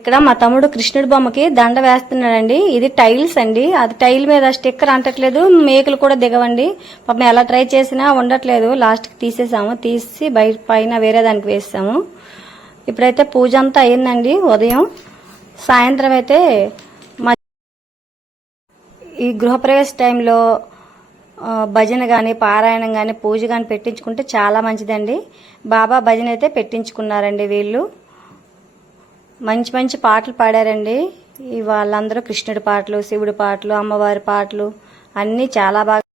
ఇక్కడ మా తమ్ముడు కృష్ణుడి బొమ్మకి దండ వేస్తున్నాడండి. ఇది టైల్స్ అండి. అది టైల్ మీద స్టిక్కర్ అంటట్లేదు, మేకులు కూడా దిగవండి. పాపం ఎలా ట్రై చేసినా ఉండట్లేదు. లాస్ట్ కి తీసేసాము, తీసి బయట పైన వేరే దానికి వేసాము. ఇప్పుడైతే పూజ అంతా అయ్యిందండి. ఉదయం సాయంత్రం అయితే ఈ గృహప్రవేశ టైంలో భజన కానీ పారాయణం కానీ పూజ కానీ పెట్టించుకుంటే చాలా మంచిదండి. బాబా భజన అయితే పెట్టించుకున్నారండి వీళ్ళు. మంచి మంచి పాటలు పాడారండి. వాళ్ళందరూ కృష్ణుడి పాటలు, శివుడి పాటలు, అమ్మవారి పాటలు అన్నీ చాలా బాగా